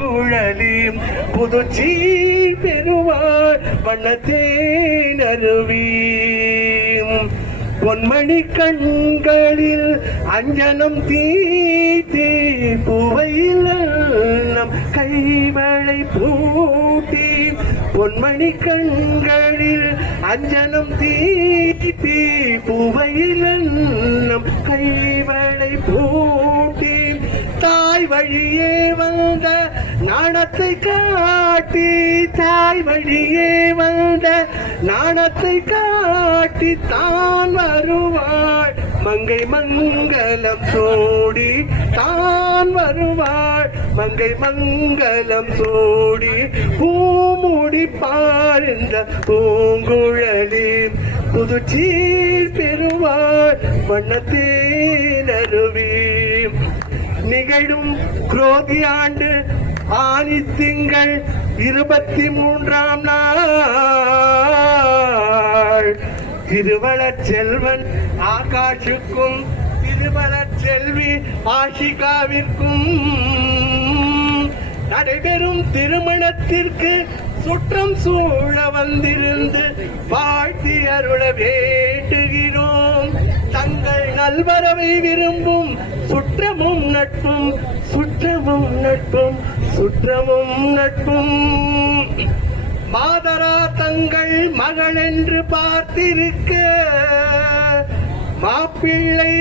பூங்குழலி புதுச்சி பெருவாள் வண்ணத்தேன் அருவி பொன்மணி கண்களில் அஞ்சனம் தீட்டி புவையில் நம் கைவளை பூட்டி. பொன்மணி கண்களில் அஞ்சனம் தீட்டி புவையில் நம் கைவளை பூட்டி. தாய் வழியே வந்த நாணத்தை காட்டி தாய் வழியே வந்த நாணத்தை காட்டி தான் வருவாள். மங்கை மங்களம் சோடி தான் வருவாள். மங்கை மங்களம் சோடி பூமுடிப்பாள் இந்த பூங்குழலி புதுச்சீர் பெறுவாள் வண்ணத்தேனருவி நிகழும் குரோதி ஆண்டு ஆனி திங்கள் இருபத்தி மூன்றாம் நாள். திருவள செல்வன் ஆகாஷுக்கும் திருவள செல்வி ஆஷிகாவிற்கும். நடைபெறும் திருமணத்திற்கு சுற்றம் சூழ வந்திருந்து வாழ்த்தி அருள வேண்டுகிறோம். தங்கள் நல்வரவை விரும்பும் சுற்றமும் நட்பும் சுற்றமும் நட்பும் சுற்றமும் நட்பும் மாதரா தங்கள் மகள் என்று பார்த்திருக்க மாப்பிள்ளை